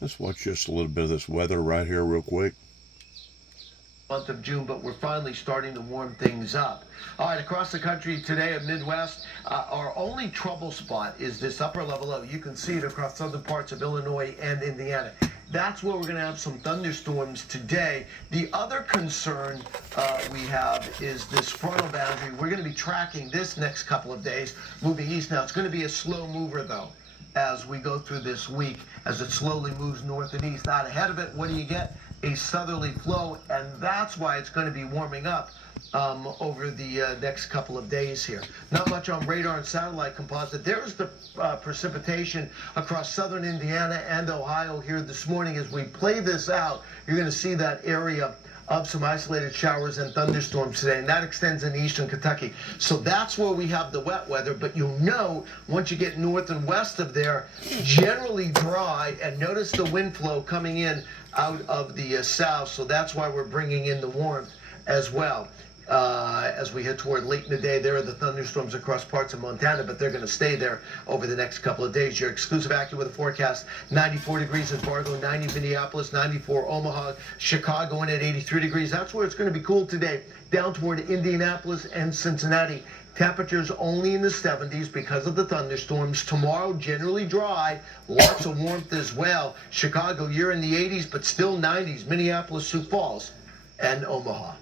Let's watch just a little bit of this weather right here real quick. Month of June, but we're finally starting to warm things up. All right, across the country today in Midwest, our only trouble spot is this upper level low. You can see it across southern parts of Illinois and Indiana. That's where we're going to have some thunderstorms today. The other concern we have is this frontal boundary. We're going to be tracking this next couple of days, moving east. Now, it's going to be a slow mover, though, as we go through this week, as it slowly moves north and east. Out ahead of it, what do you get? A southerly flow, and that's why it's going to be warming up over the next couple of days here. Not much on radar and satellite composite. There's the precipitation across southern Indiana and Ohio here this morning. As we play this out, you're going to see that area of some isolated showers and thunderstorms today, and that extends into eastern Kentucky. So that's where we have the wet weather, but you'll know once you get north and west of there, generally dry, and notice the wind flow coming in out of the south, so that's why we're bringing in the warmth as well. As we head toward late in the day, there are the thunderstorms across parts of Montana, but they're going to stay there over the next couple of days. Your exclusive AccuWeather forecast, 94 degrees in Fargo, 90 Minneapolis, 94 Omaha, Chicago in at 83 degrees. That's where it's going to be cool today, down toward Indianapolis and Cincinnati. Temperatures only in the 70s because of the thunderstorms. Tomorrow, generally dry, lots of warmth as well. Chicago, you're in the 80s, but still 90s. Minneapolis, Sioux Falls, and Omaha.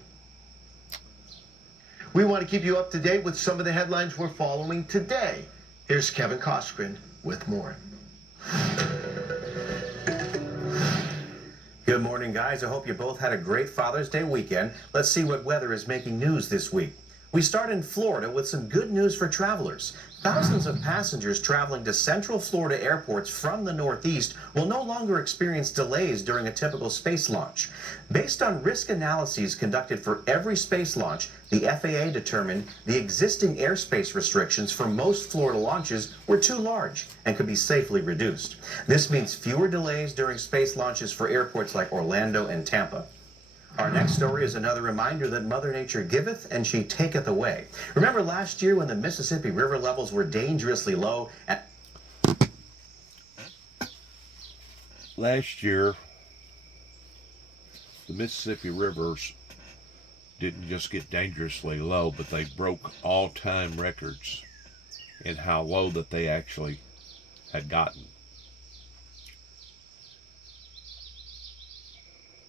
We want to keep you up to date with some of the headlines we're following today. Here's Kevin Coskren with more. Good morning, guys. I hope you both had a great Father's Day weekend. Let's see what weather is making news this week. We start in Florida with some good news for travelers. Thousands of passengers traveling to Central Florida airports from the Northeast will no longer experience delays during a typical space launch. Based on risk analyses conducted for every space launch, the FAA determined the existing airspace restrictions for most Florida launches were too large and could be safely reduced. This means fewer delays during space launches for airports like Orlando and Tampa. Our next story is another reminder that Mother Nature giveth and she taketh away. Remember last year when the Mississippi River levels were dangerously low? Last year, the Mississippi rivers didn't just get dangerously low, but they broke all-time records in how low that they actually had gotten.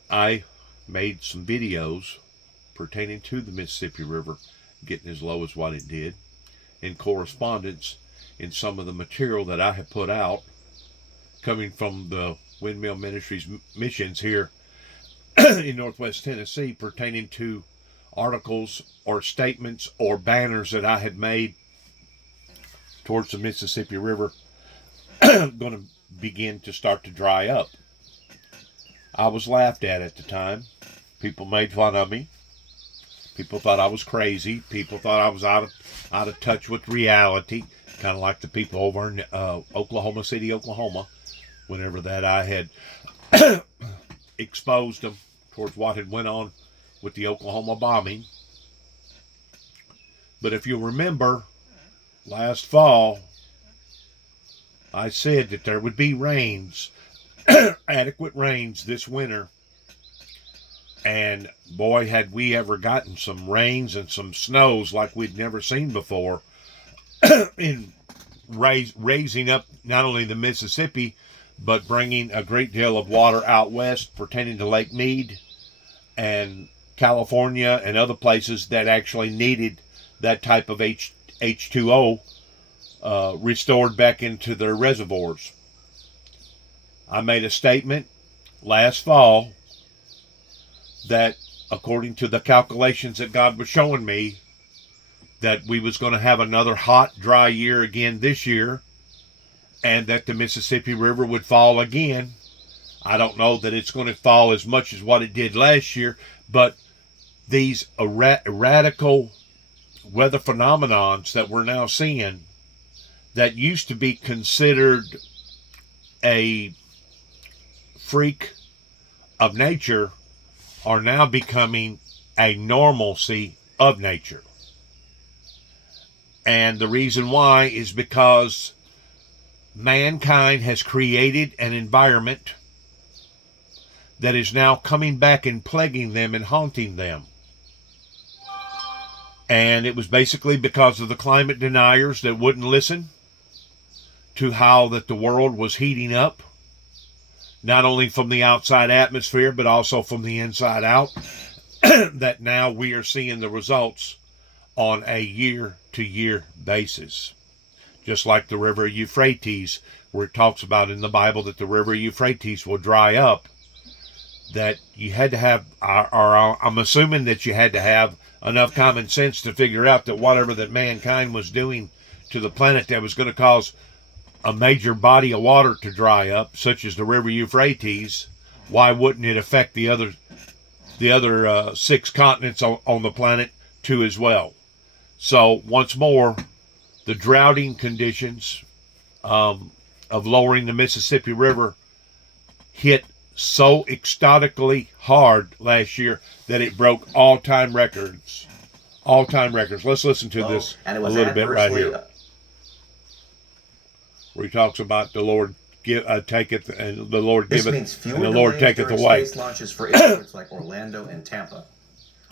I made some videos pertaining to the Mississippi River getting as low as what it did in correspondence in some of the material that I have put out coming from the Windmill Ministries missions here in Northwest Tennessee pertaining to articles or statements or banners that I had made towards the Mississippi River going to begin to start to dry up. I was laughed at the time. People made fun of me. People thought I was crazy. People thought I was out of touch with reality, kind of like the people over in Oklahoma City, Oklahoma, whenever that I had exposed them towards what had went on with the Oklahoma bombing. But if you remember, last fall, I said that there would be rains, adequate rains this winter. And boy, had we ever gotten some rains and some snows like we'd never seen before in raising up not only the Mississippi, but bringing a great deal of water out west pertaining to Lake Mead and California and other places that actually needed that type of H2O restored back into their reservoirs. I made a statement last fall that according to the calculations that God was showing me, that we was going to have another hot, dry year again this year, and that the Mississippi River would fall again. I don't know that it's going to fall as much as what it did last year, but these radical weather phenomenons that we're now seeing that used to be considered a freak of nature are now becoming a normalcy of nature. And the reason why is because mankind has created an environment that is now coming back and plaguing them and haunting them. And it was basically because of the climate deniers that wouldn't listen to how that the world was heating up, not only from the outside atmosphere, but also from the inside out, that now we are seeing the results on a year-to-year basis. Just like the river Euphrates, where it talks about in the Bible that the river Euphrates will dry up, that you had to have, or I'm assuming that you had to have enough common sense to figure out that whatever that mankind was doing to the planet that was going to cause a major body of water to dry up, such as the river Euphrates, why wouldn't it affect the other 6 continents on the planet too as well? So once more, the droughting conditions of lowering the Mississippi River hit so ecstatically hard last year that it broke all-time records. All-time records. Let's listen to this a little bit right here, where he talks about the Lord taketh, and the Lord giveth, and the Lord taketh away. Space launches for airports like Orlando and Tampa.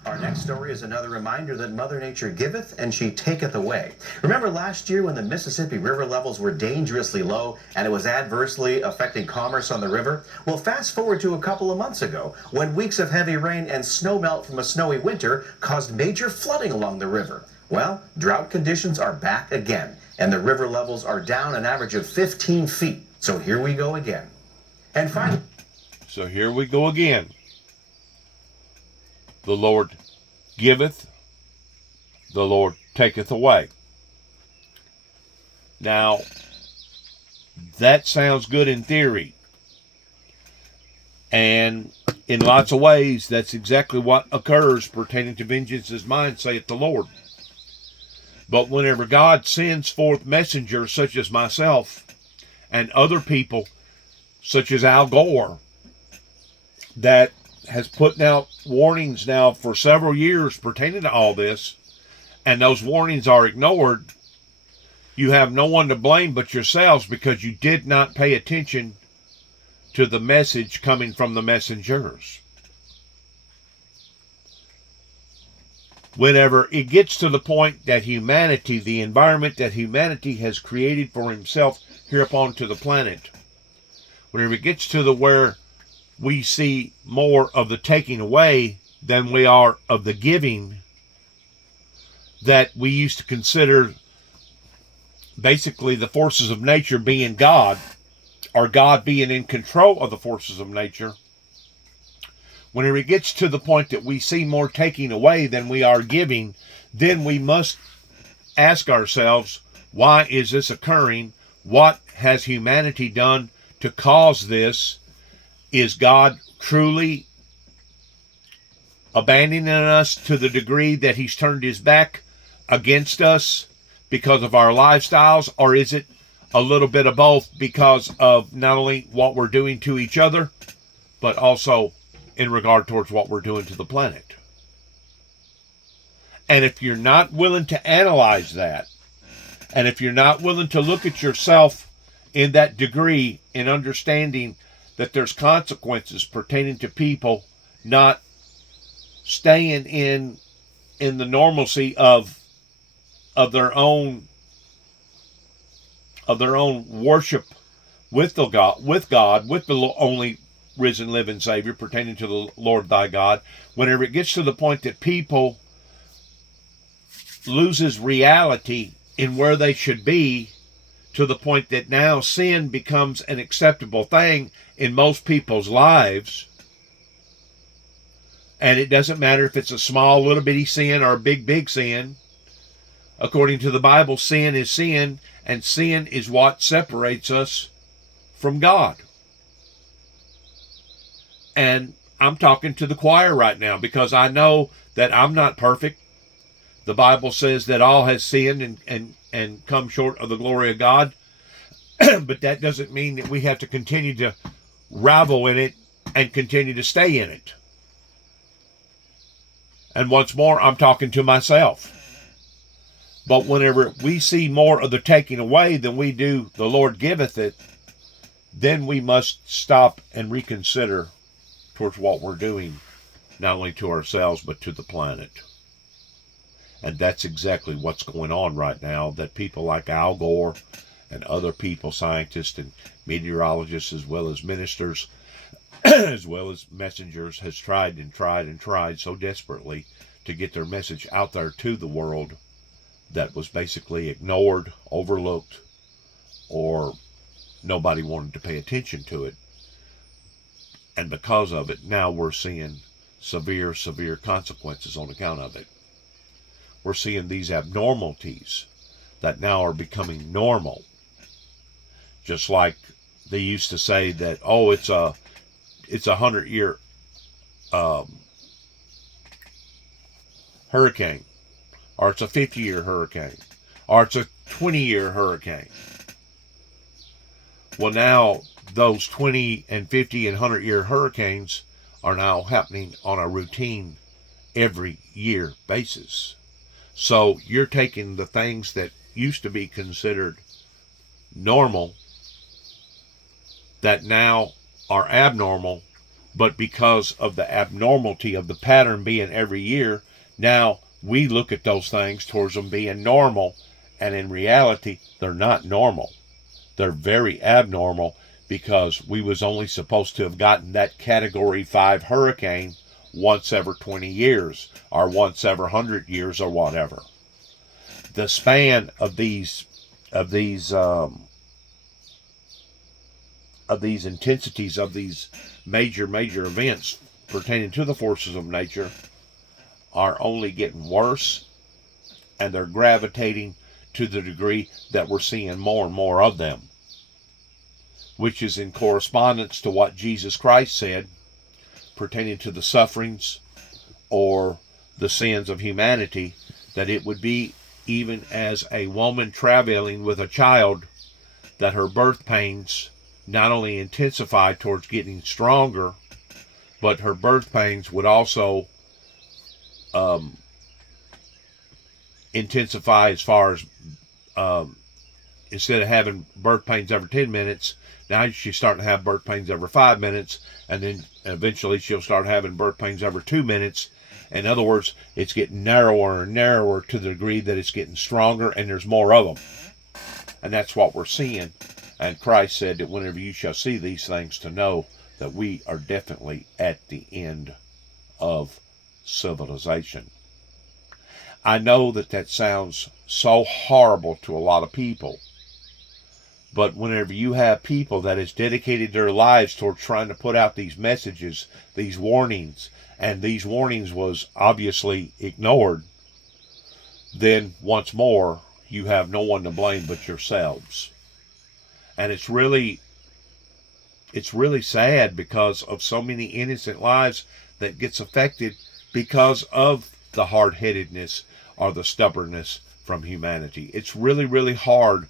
Our next story is another reminder that Mother Nature giveth and she taketh away. Remember last year when the Mississippi River levels were dangerously low and it was adversely affecting commerce on the river? Well, fast forward to a couple of months ago when weeks of heavy rain and snowmelt from a snowy winter caused major flooding along the river. Well, drought conditions are back again, and the river levels are down an average of 15 feet. So here we go again. And finally... So here we go again. The Lord giveth, the Lord taketh away. Now, that sounds good in theory. And in lots of ways, that's exactly what occurs pertaining to vengeance is mine, saith the Lord. But whenever God sends forth messengers such as myself and other people such as Al Gore that has put out warnings now for several years pertaining to all this, and those warnings are ignored, you have no one to blame but yourselves because you did not pay attention to the message coming from the messengers. Whenever it gets to the point that humanity, the environment that humanity has created for himself here upon to the planet, whenever it gets to the where we see more of the taking away than we are of the giving, that we used to consider basically the forces of nature being God, or God being in control of the forces of nature. Whenever it gets to the point that we see more taking away than we are giving, then we must ask ourselves, why is this occurring? What has humanity done to cause this? Is God truly abandoning us to the degree that he's turned his back against us because of our lifestyles? Or is it a little bit of both because of not only what we're doing to each other, but also in regard towards what we're doing to the planet? And if you're not willing to analyze that, and if you're not willing to look at yourself in that degree in understanding that there's consequences pertaining to people not staying in the normalcy of their own worship with God, with the only risen, living Savior, pertaining to the Lord thy God. Whenever it gets to the point that people loses reality in where they should be, to the point that now sin becomes an acceptable thing in most people's lives. And it doesn't matter if it's a small little bitty sin or a big sin. According to the Bible, sin is sin, and sin is what separates us from God. And I'm talking to the choir right now because I know that I'm not perfect. The Bible says that all has sinned and come short of the glory of God. But that doesn't mean that we have to continue to revel in it and continue to stay in it. And once more, I'm talking to myself. But whenever we see more of the taking away than we do the Lord giveth it, then we must stop and reconsider towards what we're doing, not only to ourselves, but to the planet. And that's exactly what's going on right now, that people like Al Gore and other people, scientists and meteorologists, as well as ministers, as well as messengers, has tried and tried and tried so desperately to get their message out there to the world, that was basically ignored, overlooked, or nobody wanted to pay attention to it. And because of it, now we're seeing severe, severe consequences on account of it. We're seeing these abnormalities that now are becoming normal. Just like they used to say that, oh, it's a 100-year hurricane, or it's a 50-year hurricane, or it's a 20-year hurricane. Well, now those 20 and 50 and 100-year hurricanes are now happening on a routine every year basis. So you're taking the things that used to be considered normal, that now are abnormal, but because of the abnormality of the pattern being every year, now we look at those things towards them being normal, and in reality, they're not normal. They're very abnormal, because we was only supposed to have gotten that Category 5 hurricane once every 20 years, or once every 100 years, or whatever. The span of these intensities of these major events pertaining to the forces of nature are only getting worse, and they're gravitating to the degree that we're seeing more and more of them, which is in correspondence to what Jesus Christ said pertaining to the sufferings or the sins of humanity, that it would be even as a woman travailing with a child, that her birth pains not only intensify towards getting stronger, but her birth pains would also intensify as far as instead of having birth pains every 10 minutes, now she's starting to have birth pains every 5 minutes, and then eventually she'll start having birth pains every 2 minutes. In other words, it's getting narrower and narrower to the degree that it's getting stronger, and there's more of them. And that's what we're seeing. And Christ said that whenever you shall see these things, to know that we are definitely at the end of civilization. I know that that sounds so horrible to a lot of people, but whenever you have people that has dedicated their lives toward trying to put out these messages, these warnings, and these warnings was obviously ignored, then once more you have no one to blame but yourselves. And it's really sad, because of so many innocent lives that gets affected because of the hard-headedness or the stubbornness from humanity. It's really hard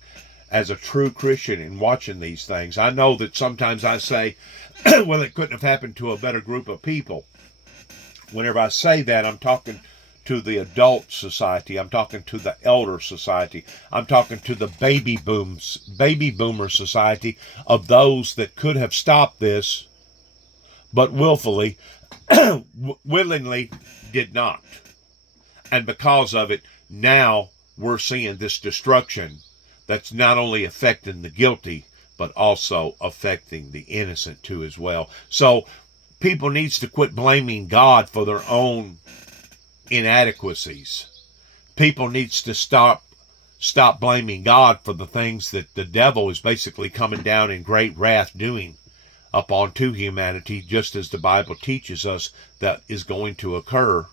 as a true Christian in watching these things. I know that sometimes I say, well, it couldn't have happened to a better group of people. Whenever I say that, I'm talking to the adult society. I'm talking to the elder society. I'm talking to the baby boomer society, of those that could have stopped this, but willingly did not. And because of it, now we're seeing this destruction that's not only affecting the guilty, but also affecting the innocent too as well. So people needs to quit blaming God for their own inadequacies. People needs to stop blaming God for the things that the devil is basically coming down in great wrath doing up onto humanity, just as the Bible teaches us that is going to occur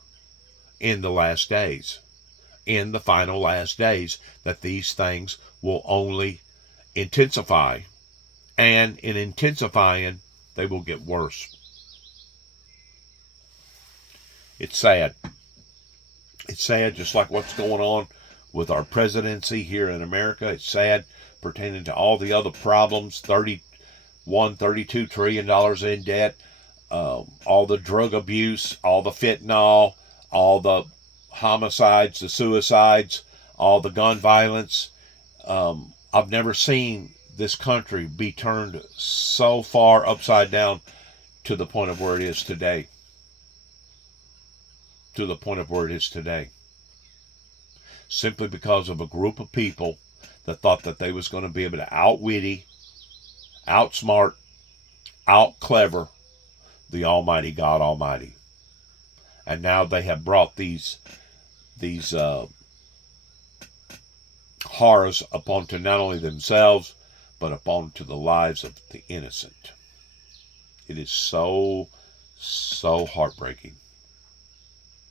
in the last days, in the final last days, that these things will only intensify, and in intensifying, they will get worse. It's sad. It's sad, just like what's going on with our presidency here in America. It's sad pertaining to all the other problems, $32 trillion in debt, all the drug abuse, all the fentanyl, all the homicides, the suicides, all the gun violence. I've never seen this country be turned so far upside down to the point of where it is today. To the point of where it is today. Simply because of a group of people that thought that they was going to be able to out-witty, outsmart, out-clever the Almighty God Almighty. And now they have brought these horrors upon to not only themselves, but upon to the lives of the innocent. It is so heartbreaking.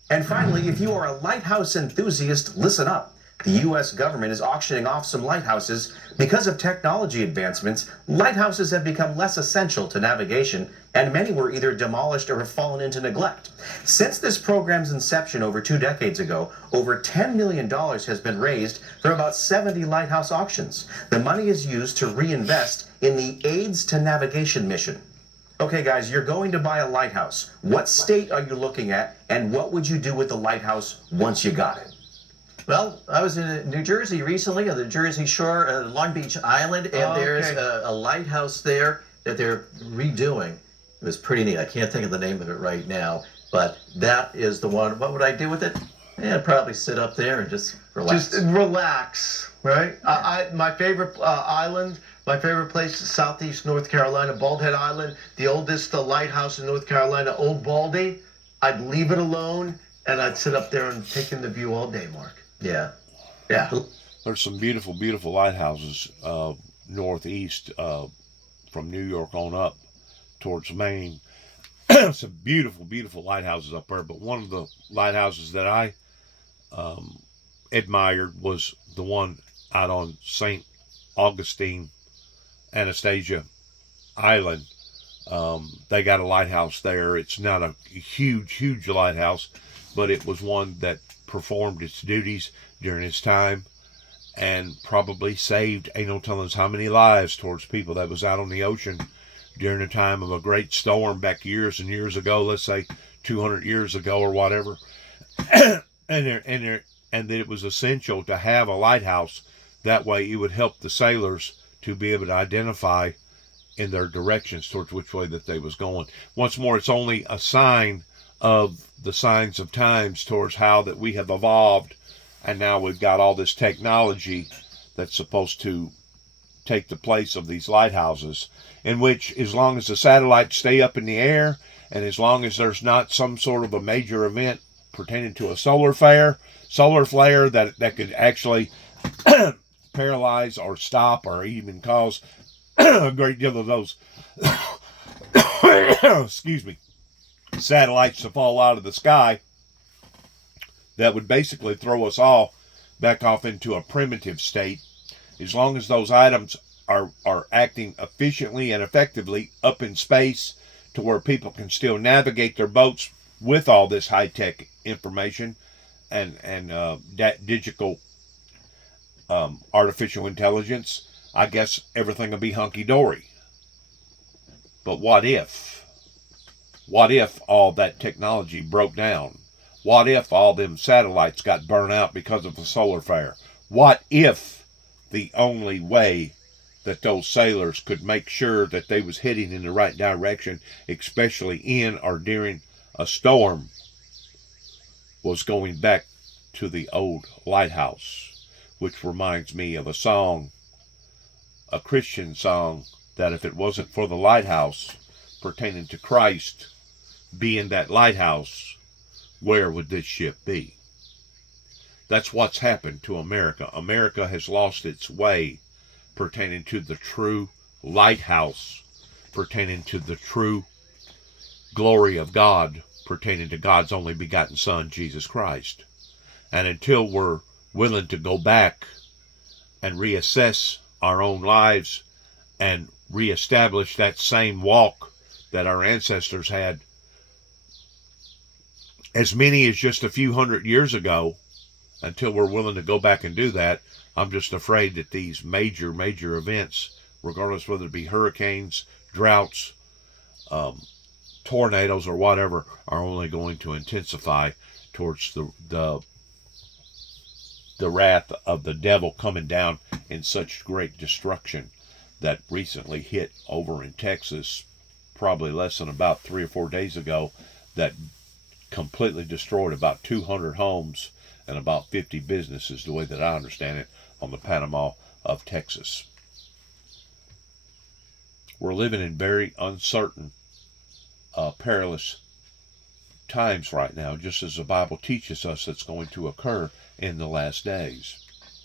And finally, if you are a lighthouse enthusiast, listen up. The U.S. government is auctioning off some lighthouses. Because of technology advancements, lighthouses have become less essential to navigation, and many were either demolished or have fallen into neglect. Since this program's inception over 2 decades ago, over $10 million has been raised for about 70 lighthouse auctions. The money is used to reinvest in the AIDS to Navigation mission. Okay, guys, you're going to buy a lighthouse. What state are you looking at, and what would you do with the lighthouse once you got it? Well, I was in New Jersey recently on the Jersey Shore, Long Beach Island, and there's a lighthouse there that they're redoing. It was pretty neat. I can't think of the name of it right now, but that is the one. What would I do with it? Yeah, I'd probably sit up there and just relax. Just relax, right? My favorite island, my favorite place is Southeast North Carolina, Bald Head Island, the oldest lighthouse in North Carolina, Old Baldy. I'd leave it alone, and I'd sit up there and take in the view all day, Mark. Yeah. There's some beautiful, beautiful lighthouses northeast from New York on up towards Maine. Some beautiful, beautiful lighthouses up there. But one of the lighthouses that I admired was the one out on St. Augustine, Anastasia Island. They got a lighthouse there. It's not a huge, huge lighthouse, but it was one that performed its duties during its time and probably saved, ain't no telling us how many lives towards people that was out on the ocean during the time of a great storm back years and years ago, let's say 200 years ago or whatever. and that it was essential to have a lighthouse. That way it would help the sailors to be able to identify in their directions towards which way that they was going. Once more, it's only a sign of the signs of times towards how that we have evolved, and now we've got all this technology that's supposed to take the place of these lighthouses, in which, as long as the satellites stay up in the air, and as long as there's not some sort of a major event pertaining to a solar flare that could actually paralyze or stop or even cause a great deal of those excuse me, satellites to fall out of the sky, that would basically throw us all back off into a primitive state. As long as those items are acting efficiently and effectively up in space to where people can still navigate their boats with all this high-tech information and that digital artificial intelligence, I guess everything will be hunky-dory. But what if? What if all that technology broke down? What if all them satellites got burnt out because of a solar flare? What if the only way that those sailors could make sure that they was heading in the right direction, especially in or during a storm, was going back to the old lighthouse? Which reminds me of a song, a Christian song, that if it wasn't for the lighthouse pertaining to Christ being that lighthouse, where would this ship be? That's what's happened to America. America has lost its way pertaining to the true lighthouse, pertaining to the true glory of God, pertaining to God's only begotten Son, Jesus Christ. And until we're willing to go back and reassess our own lives and reestablish that same walk that our ancestors had, as many as just a few hundred years ago, until we're willing to go back and do that, I'm just afraid that these major events, regardless whether it be hurricanes, droughts, tornadoes, or whatever, are only going to intensify towards the wrath of the devil coming down in such great destruction that recently hit over in Texas probably less than about 3 or 4 days ago that completely destroyed about 200 homes and about 50 businesses, the way that I understand it, on the Panama of Texas. We're living in very uncertain, perilous times right now, just as the Bible teaches us that's going to occur in the last days.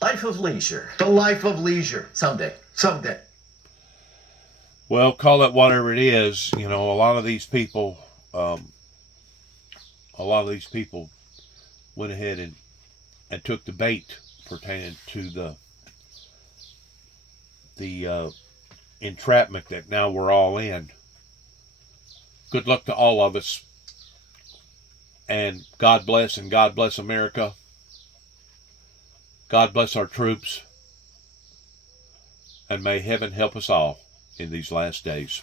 Life of leisure. The life of leisure. Someday. Someday. Well, call it whatever it is. You know, a lot of these people went ahead and took the bait pertaining to the entrapment that now we're all in. Good luck to all of us. And God bless, and God bless America. God bless our troops. And may heaven help us all in these last days.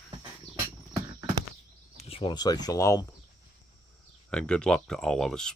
Just want to say shalom and good luck to all of us.